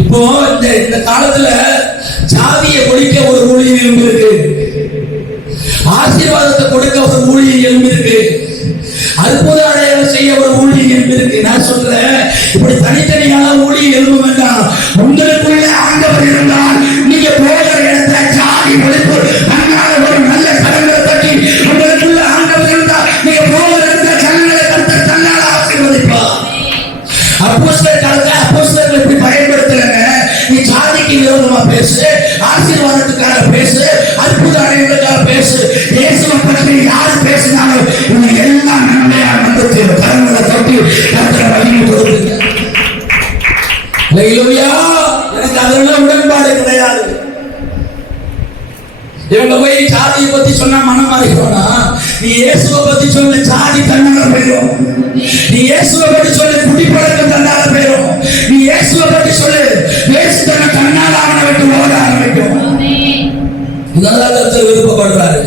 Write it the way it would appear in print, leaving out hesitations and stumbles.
இப்போ இந்த காலத்துல ஜாதியை ஒழிக்க ஒரு ஊழியம் இருக்கு, ஆசீர்வாதத்தை கொடுக்க ஒரு ஊழியம் இருக்கு, அற்புத அடையாளம் செய்ய ஒரு ஊழியம் இருக்கு. நான் சொல்றேன், இப்படி தனித்தனியான ஊழியம் எழுத வேண்டாம். உங்களுக்குள்ள ஆண்டவர் இருந்தால் நீங்க போகிற இடத்துல ஜாதி ஒழிப்பு தன்னால ஒரு நல்ல கரங்களை தட்டி, உங்களுக்குள்ள ஆண்டவர் இருந்தால் நீங்க போகிற இடத்துல கரங்களை தட்ட தன்னால ஆசீர்வதிப்பார். அப்போஸ்தலர் காலத்துல அப்போஸ்தலர்கள் இப்படி பயன்படுத்துறாங்க. நீ ஜாதிக்கு விரோதமா பேசு, ஆசீர்வாதத்துக்காக பேசு, அற்புத அடையாளத்துக்காக பேசு, இயேசுவை பற்றி யார் பேசினாலும் இவங்க எல்லாம் நன்மையா வந்து கரங்களை தட்டி கர்த்தரை வழியில் கொடுத்துங்க. எனக்கு அதெல்லாம் உடன்பாடு கிடையாது. இவங்க போய் ஜாதியை பத்தி சொன்னா மனம் மாறிக்கோனா, நீ இயேசுவை பத்தி சொல்லு, ஜாதி தன்னால போயிடும். நீ இயேசுவை பத்தி சொல்லு, குடிப்பழக்கம் தன்னால போயிடும். நீ இயேசுவை பத்தி சொல்லு, வேசுத்தனம் தன்னால அவனை விட்டு ஓட ஆரம்பிக்கும். இதெல்லாம் கர்த்தர் விருப்பப்படுறாரு.